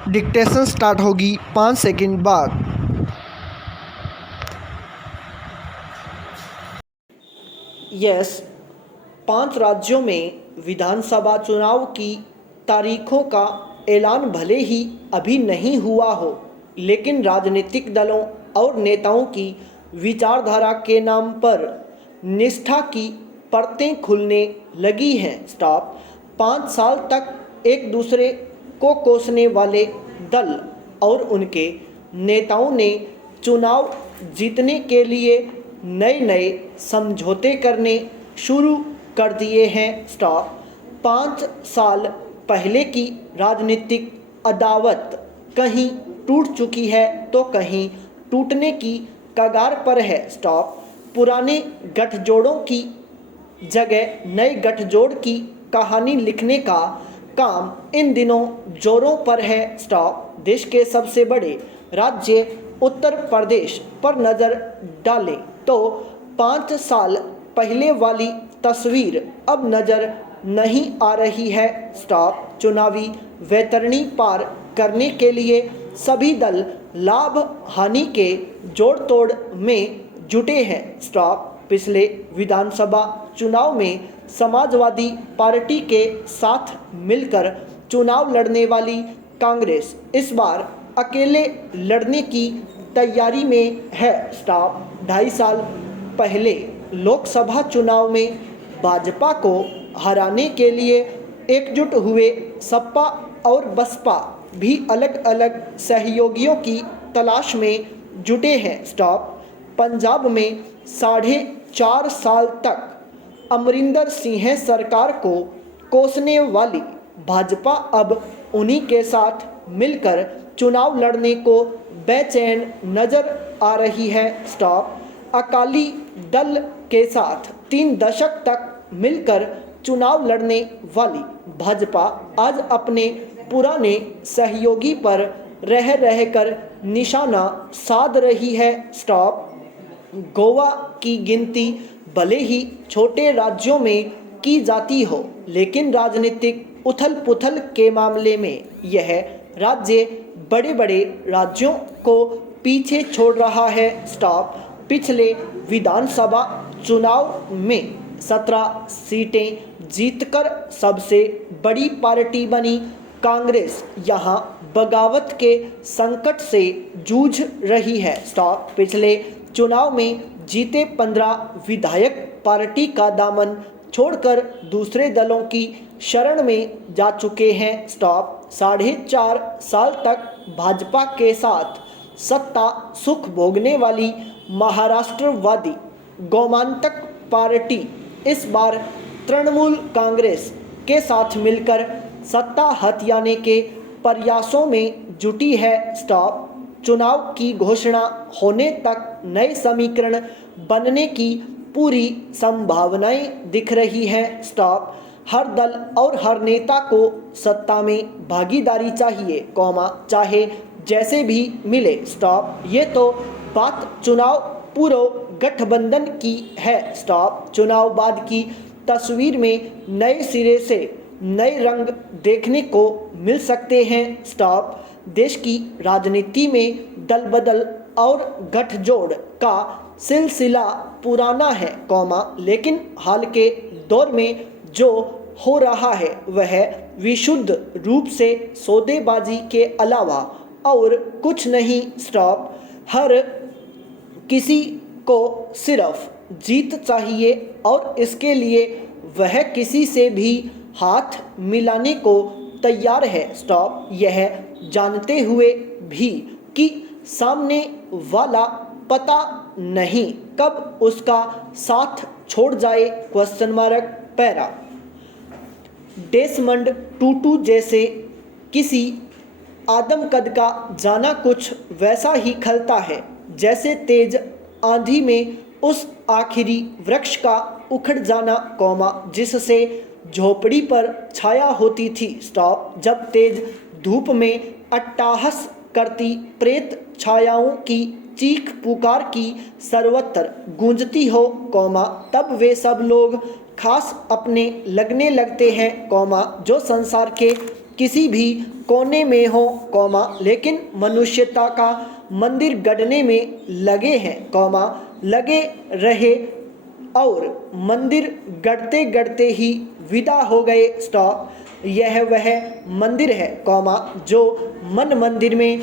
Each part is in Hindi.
डिक्टेशन स्टार्ट होगी 5 सेकंड बाद। यस, 5 राज्यों में विधानसभा चुनाव की तारीखों का ऐलान भले ही अभी नहीं हुआ हो, लेकिन राजनीतिक दलों और नेताओं की विचारधारा के नाम पर निष्ठा की परतें खुलने लगी हैं। स्टॉप। 5 साल तक एक दूसरे को कोसने वाले दल और उनके नेताओं ने चुनाव जीतने के लिए नए नए समझौते करने शुरू कर दिए हैं। स्टॉप। 5 साल पहले की राजनीतिक अदावत कहीं टूट चुकी है तो कहीं टूटने की कगार पर है। स्टॉप। पुराने गठजोड़ों की जगह नए गठजोड़ की कहानी लिखने का काम इन दिनों जोरों पर है। स्टॉप। देश के सबसे बड़े राज्य उत्तर प्रदेश पर नज़र डालें तो 5 साल पहले वाली तस्वीर अब नज़र नहीं आ रही है। स्टॉप। चुनावी वैतरणी पार करने के लिए सभी दल लाभ हानि के जोड़ तोड़ में जुटे हैं। स्टॉप। पिछले विधानसभा चुनाव में समाजवादी पार्टी के साथ मिलकर चुनाव लड़ने वाली कांग्रेस इस बार अकेले लड़ने की तैयारी में है। स्टॉप। 2.5 साल पहले लोकसभा चुनाव में भाजपा को हराने के लिए एकजुट हुए सपा और बसपा भी अलग अलग सहयोगियों की तलाश में जुटे हैं। स्टॉप। पंजाब में 4.5 साल तक अमरिंदर सिंह सरकार को कोसने वाली भाजपा अब उन्हीं के साथ मिलकर चुनाव लड़ने को बेचैन नजर आ रही है। स्टॉप। अकाली दल के साथ 3 दशक तक मिलकर चुनाव लड़ने वाली भाजपा आज अपने पुराने सहयोगी पर रह रहकर निशाना साध रही है। स्टॉप। गोवा की गिनती भले ही छोटे राज्यों में की जाती हो, लेकिन राजनीतिक उथल पुथल के मामले में यह राज्य बड़े बड़े राज्यों को पीछे छोड़ रहा है। स्टॉप। पिछले विधानसभा चुनाव में 17 सीटें जीतकर सबसे बड़ी पार्टी बनी कांग्रेस यहां बगावत के संकट से जूझ रही है। स्टॉप। पिछले चुनाव में जीते 15 विधायक पार्टी का दामन छोड़कर दूसरे दलों की शरण में जा चुके हैं। स्टॉप। 4.5 साल तक भाजपा के साथ सत्ता सुख भोगने वाली महाराष्ट्रवादी गोमांतक पार्टी इस बार तृणमूल कांग्रेस के साथ मिलकर सत्ता हथियाने के प्रयासों में जुटी है। स्टॉप। चुनाव की घोषणा होने तक नए समीकरण बनने की पूरी संभावनाएं दिख रही हैं। स्टॉप। हर दल और हर नेता को सत्ता में भागीदारी चाहिए, चाहे जैसे भी मिले। स्टॉप। ये तो बात चुनाव पूर्व गठबंधन की है। स्टॉप। चुनाव बाद की तस्वीर में नए सिरे से नए रंग देखने को मिल सकते हैं। स्टॉप। देश की राजनीति में दल बदल और गठजोड़ का सिलसिला पुराना है, लेकिन हाल के दौर में जो हो रहा है वह विशुद्ध रूप से सौदेबाजी के अलावा और कुछ नहीं। स्टॉप। हर किसी को सिर्फ जीत चाहिए और इसके लिए वह किसी से भी हाथ मिलाने को तैयार है। स्टॉप। यह जानते हुए भी कि सामने वाला पता नहीं कब उसका साथ छोड़ जाए। पैरा। डेसमंड टूटू जैसे किसी आदमकद का जाना कुछ वैसा ही खलता है जैसे तेज आंधी में उस आखिरी वृक्ष का उखड़ जाना, जिससे झोपड़ी पर छाया होती थी। स्टॉप। जब तेज धूप में अट्टहास करती प्रेत छायाओं की चीख पुकार की सर्वत्र गूंजती हो, तब वे सब लोग खास अपने लगने लगते हैं, जो संसार के किसी भी कोने में हो, लेकिन मनुष्यता का मंदिर गढ़ने में लगे हैं, लगे रहे और मंदिर गढ़ते गढ़ते ही विदा हो गए। स्टॉप। यह वह मंदिर है, जो मन मंदिर में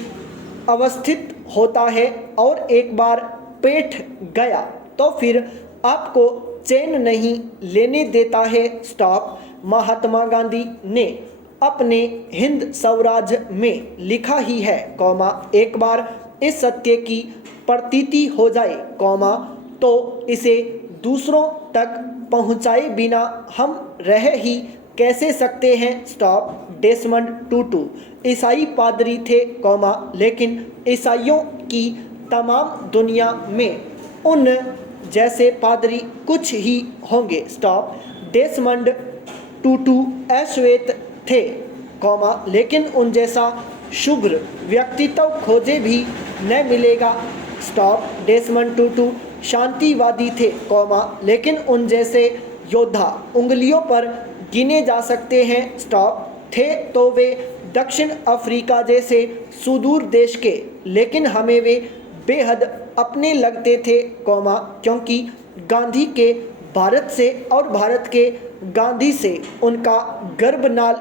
अवस्थित होता है और एक बार बैठ गया तो फिर आपको चैन नहीं लेने देता है। स्टॉप। महात्मा गांधी ने अपने हिंद स्वराज में लिखा ही है, एक बार इस सत्य की प्रतीति हो जाए, तो इसे दूसरों तक पहुंचाए बिना हम रह ही कैसे सकते हैं। स्टॉप। डेसमंड टूटू ईसाई पादरी थे, लेकिन ईसाइयों की तमाम दुनिया में उन जैसे पादरी कुछ ही होंगे। स्टॉप। डेसमंड टूटू अश्वेत थे, लेकिन उन जैसा शुभ्र व्यक्तित्व खोजे भी न मिलेगा। स्टॉप। डेसमंड टूटू शांतिवादी थे, लेकिन उन जैसे योद्धा उंगलियों पर गिने जा सकते हैं। स्टॉप। थे तो वे दक्षिण अफ्रीका जैसे सुदूर देश के, लेकिन हमें वे बेहद अपने लगते थे, क्योंकि गांधी के भारत से और भारत के गांधी से उनका गर्भनाल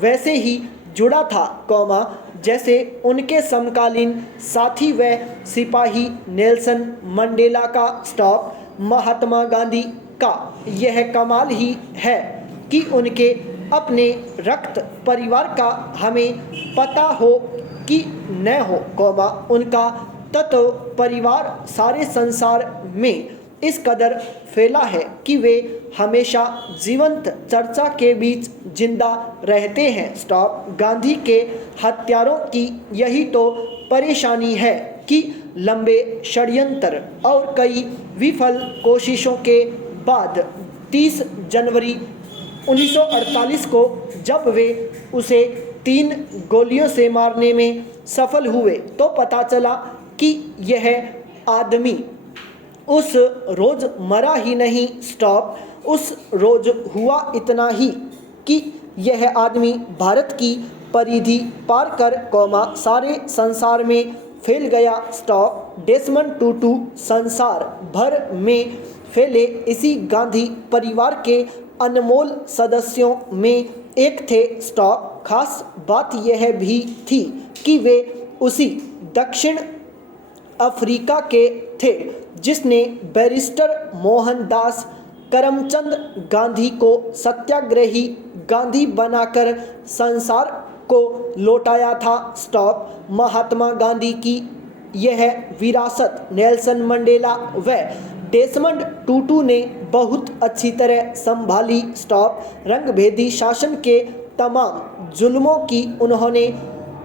वैसे ही जुड़ा था, जैसे उनके समकालीन साथी व सिपाही नेल्सन मंडेला का। स्टॉप। महात्मा गांधी का यह कमाल ही है कि उनके अपने रक्त परिवार का हमें पता हो कि न हो, उनका तत्व परिवार सारे संसार में इस कदर फैला है कि वे हमेशा जीवंत चर्चा के बीच जिंदा रहते हैं। स्टॉप। गांधी के हत्यारों की यही तो परेशानी है कि लंबे षड्यंत्र और कई विफल कोशिशों के बाद 30 जनवरी 1948 को जब वे उसे 3 गोलियों से मारने में सफल हुए तो पता चला कि यह आदमी उस रोज मरा ही नहीं। स्टॉप। उस रोज हुआ इतना ही कि यह आदमी भारत की परिधि पार कर, सारे संसार में फैल गया। स्टॉप। डेसमंड टूटू संसार भर में फैले इसी गांधी परिवार के अनमोल सदस्यों में एक थे। स्टॉप। खास बात यह भी थी कि वे उसी दक्षिण अफ्रीका के थे जिसने बैरिस्टर मोहनदास करमचंद गांधी को सत्याग्रही गांधी बनाकर संसार को लौटाया था। स्टॉप। महात्मा गांधी की यह विरासत नेल्सन मंडेला व डेसमंड टूटू ने बहुत अच्छी तरह संभाली। स्टॉप। रंगभेदी शासन के तमाम जुल्मों की उन्होंने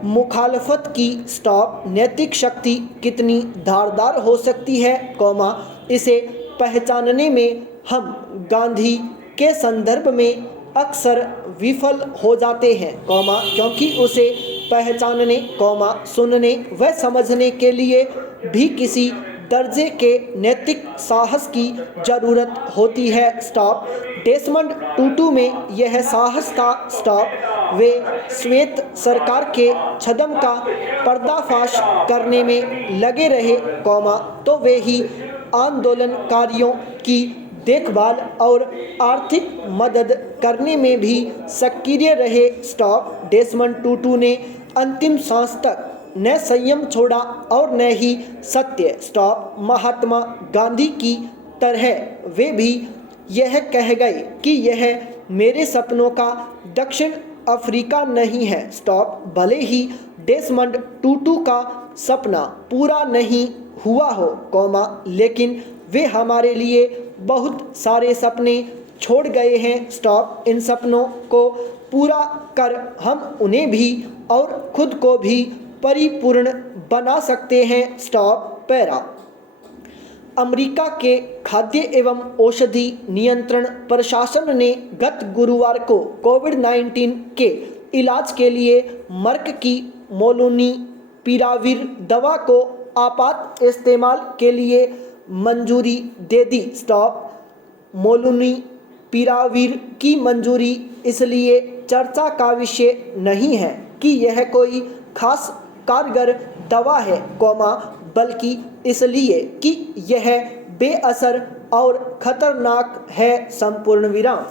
मुखालफत की। स्टॉप। नैतिक शक्ति कितनी धारदार हो सकती है, इसे पहचानने में हम गांधी के संदर्भ में अक्सर विफल हो जाते हैं, क्योंकि उसे पहचानने, सुनने व समझने के लिए भी किसी दर्जे के नैतिक साहस की जरूरत होती है। स्टॉप। डेसमंड टूटू में यह साहस था। स्टॉप। वे श्वेत सरकार के छद्म का पर्दाफाश करने में लगे रहे, तो वे ही आंदोलनकारियों की देखभाल और आर्थिक मदद करने में भी सक्रिय रहे। स्टॉप। डेसमंड टूटू ने अंतिम सांस तक न संयम छोड़ा और न ही सत्य। स्टॉप। महात्मा गांधी की तरह वे भी यह कह गए कि यह मेरे सपनों का दक्षिण अफ्रीका नहीं है। स्टॉप। भले ही डेसमंड टूटू का सपना पूरा नहीं हुआ हो, लेकिन वे हमारे लिए बहुत सारे सपने छोड़ गए हैं। स्टॉप। इन सपनों को पूरा कर हम उन्हें भी और खुद को भी परिपूर्ण बना सकते हैं। स्टॉप। पैरा। अमेरिका के खाद्य एवं औषधि नियंत्रण प्रशासन ने गत गुरुवार को कोविड-19 के इलाज के लिए मर्क की मोलुनीपिराविर दवा को आपात इस्तेमाल के लिए मंजूरी दे दी। स्टॉप। पिरावीर की मंजूरी इसलिए चर्चा का विषय नहीं है कि यह कोई खास कारगर दवा है, बल्कि इसलिए कि यह बेअसर और खतरनाक है। संपूर्ण विराम।